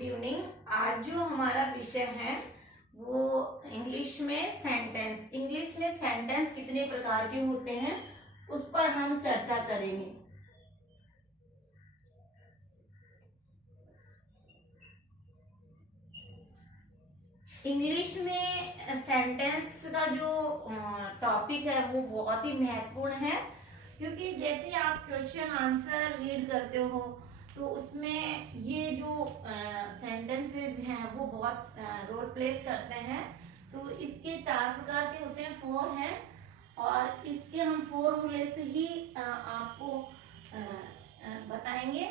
Good evening. आज जो हमारा विषय है वो इंग्लिश में सेंटेंस। इंग्लिश में सेंटेंस कितने प्रकार के होते हैं उस पर हम चर्चा करेंगे। इंग्लिश में सेंटेंस का जो टॉपिक है वो बहुत ही महत्वपूर्ण है, क्योंकि जैसे आप क्वेश्चन आंसर रीड करते हो तो उसमें ये जो सेंटेंसेस हैं वो बहुत रोल प्लेस करते हैं। तो इसके 4 प्रकार के होते हैं, 4 हैं, और इसके हम फॉर्मूले से ही आपको बताएंगे।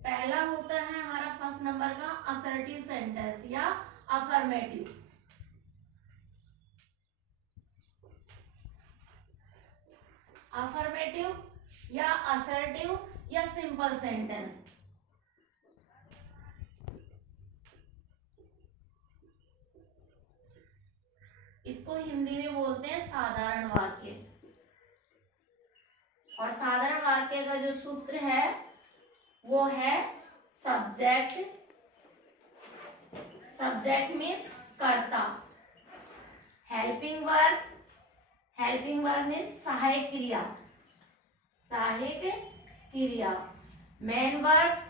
पहला होता है हमारा फर्स्ट नंबर का असर्टिव सेंटेंस या अफर्मेटिव। अफर्मेटिव या असर्टिव या सिंपल सेंटेंस। इसको हिंदी में बोलते हैं साधारण वाक्य। और साधारण वाक्य का जो सूत्र है वो है सब्जेक्ट। सब्जेक्ट मीन्स कर्ता। Helping verb. Helping verb means सहायक क्रिया। सहायक क्रिया। Main verbs.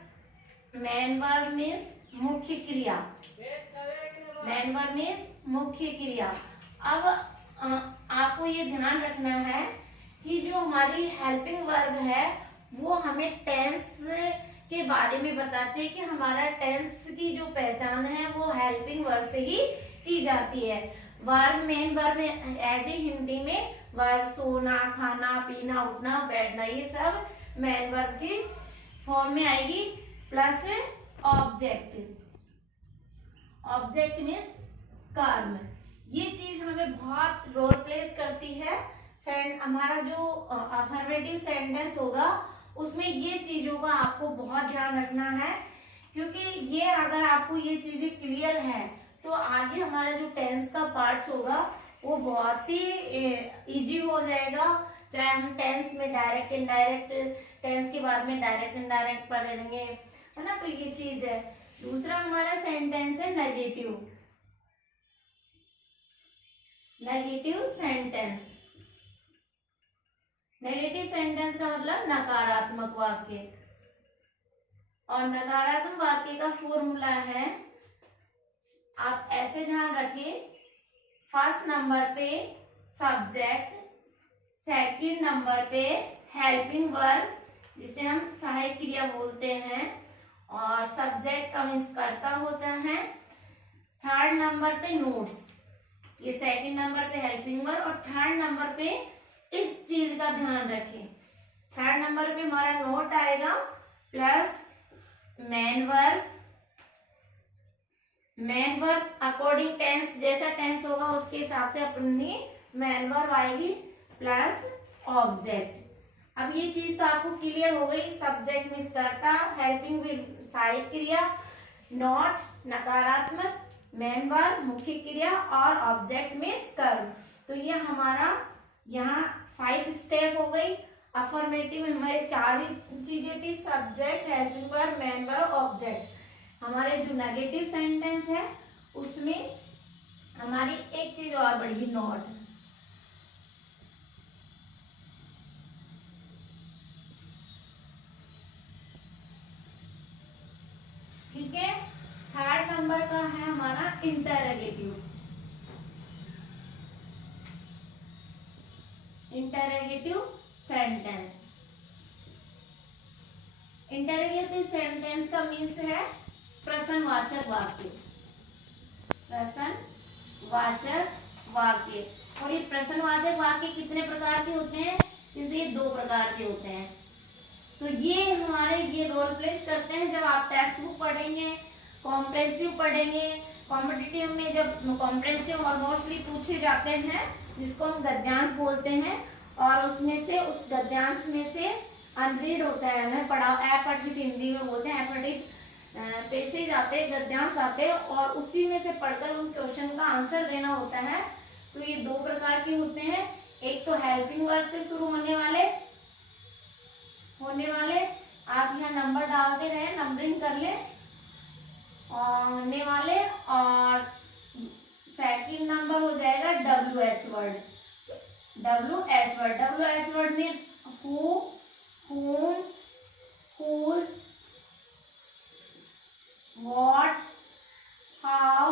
Main verb means मुख्य क्रिया। मेन वर्ब मीन्स मुख्य क्रिया। अब आपको ये ध्यान रखना है कि जो हमारी हेल्पिंग वर्ब है वो हमें टेंस के बारे में बताते हैं कि हमारा टेंस की जो पहचान है वो हेल्पिंग वर्ब से ही की जाती है। Verb main verb as a Hindi में वर्ब सोना, खाना, पीना, उठना, बैठना, ये सब मेन वर्ब की फॉर्म में आएगी, प्लस ऑब्जेक्ट। ऑब्जेक्ट मीन्स कर्म। ये चीज हमें बहुत रोल प्लेस करती है। हमारा जो अफर्मेटिव सेंटेंस होगा उसमें ये चीजों का आपको बहुत ध्यान रखना है, क्योंकि ये अगर आपको ये चीजें क्लियर है तो आगे हमारा जो टेंस का पार्ट्स होगा वो बहुत ही इजी हो जाएगा। चाहे हम टेंस में डायरेक्ट इनडायरेक्ट, टेंस के बाद में डायरेक्ट इनडायरेक्ट पढ़ेंगे, है ना। तो ये चीज है। दूसरा हमारा सेंटेंस है negative. Negative sentence. Negative sentence का मतलब नकारात्मक वाक्य। और नकारात्मक वाक्य का फॉर्मूला है, आप ऐसे ध्यान रखिए, फर्स्ट नंबर पे सब्जेक्ट, सेकंड नंबर पे हेल्पिंग वर्ब जिसे हम सहायक क्रिया बोलते हैं, और सब्जेक्ट का मीन्स कर्ता होता है, थर्ड नंबर पे नोट्स, ये सेकंड नंबर पे हेल्पिंग वर्ब, और थर्ड नंबर पे इस चीज का ध्यान रखें, थर्ड नंबर पे हमारा नोट आएगा plus main verb. Main verb according tense, जैसा टेंस होगा उसके हिसाब से अपनी मेन वर्ब आएगी, प्लस ऑब्जेक्ट। अब ये चीज तो आपको क्लियर हो गई। सब्जेक्ट मीन्स कर्ता, हेल्पिंग वर्ब सहायक क्रिया, नॉट नकारात्मक, मेन वर्ब मुख्य क्रिया, और ऑब्जेक्ट मीन्स कर्म। तो ये हमारा यहाँ 5 स्टेप हो गई। अफर्मेटिव में हमारे 4 ही चीजें थी, subject, helping verb, main verb, object. हमारे जो नेगेटिव सेंटेंस है उसमें हमारी एक चीज और बढ़ी, नॉट। ठीक है। थर्ड नंबर का है हमारा interrogative. Interrogative sentence. Interrogative sentence का मीन्स है प्रश्नवाचक वाक्य। प्रश्नवाचक वाक्य। और ये प्रश्नवाचक वाक्य कितने प्रकार के होते हैं? जैसे ये 2 प्रकार के होते हैं। तो ये हमारे ये रोल प्लेस करते हैं जब आप टेक्स्ट बुक पढ़ेंगे, कॉम्प्रिहेंसिव पढ़ेंगे। कॉम्पिटिटिव में जब कॉम्प्रिहेंसिव और मोस्टली पूछे जाते हैं जिसको हम गद्यांश बोलते हैं, और उसमें से उस गद्यांश में से अनरीड होता है, हमें पढ़ा अपठित हिंदी में बोलते हैं, अपठित पेसेज आते हैं, गद्यांश आते हैं, और उसी में से पढ़कर उन क्वेश्चन का आंसर देना होता है। तो ये 2 प्रकार के होते हैं। एक तो हेल्पिंग वर्ब से शुरू होने वाले आप यहाँ नंबर डालते रहे, नंबरिंग कर ले, और वर्ड में who, whom, whose, what, how,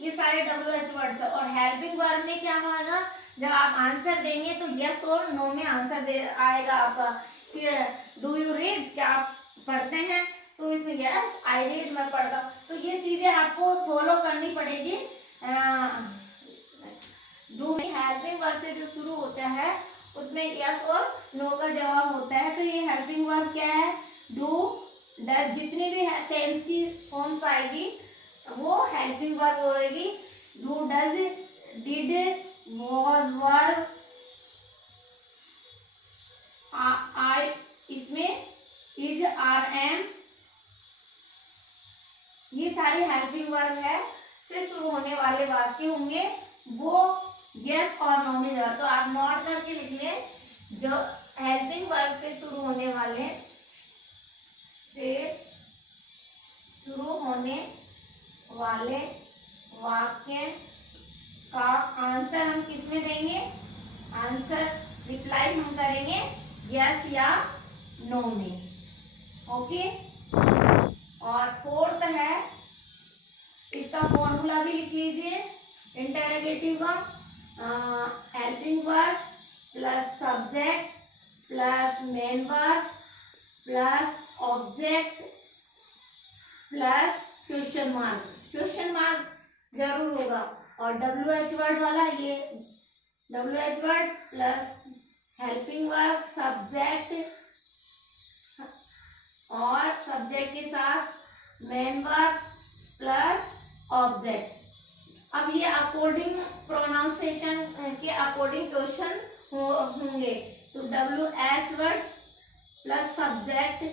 ये सारे WH वर्ड्स है। और हेल्पिंग वर्ब में क्या होगा, जब आप आंसर देंगे तो यस और नो में आंसर दे आएगा आपका। फिर डू यू रीड, क्या आप पढ़ते हैं, तो इसमें यस आई रीड, मैं पढ़ता हूँ। तो ये चीजें आपको फॉलो करनी पड़ेगी। डू हेल्पिंग वर्ब से जो शुरू होता है उसमें यस और नो का जवाब होता है। तो ये हेल्पिंग वर्ब क्या है, डू, डज, जितनी भी टेंस की फॉर्म्स आएगी वो हेल्पिंग वर्ब होएगी। Do, does, did, was, were, I, इसमें is, are, am, ये सारी हेल्पिंग वर्ब है से शुरू होने वाले वाक्य होंगे वो यस और नो में जाए। तो आप नोट करके लिख लें, जो हेल्पिंग वर्ब से शुरू होने वाले वाक्य का आंसर हम किस में देंगे, आंसर रिप्लाई हम करेंगे यस या नो में। ओके, और फोर्थ है, इसका फॉर्मूला भी लिख लीजिए इंटरोगेटिव का, helping verb plus subject plus main verb plus object plus question mark. Question mark जरूर होगा। और WH वर्ड वाला, ये WH word plus helping verb subject और सब्जेक्ट के साथ मेन वर्ब प्लस ऑब्जेक्ट। अब ये अकॉर्डिंग प्रोनाउंसिएशन के अकॉर्डिंग क्वेश्चन होंगे। तो WH वर्ड प्लस सब्जेक्ट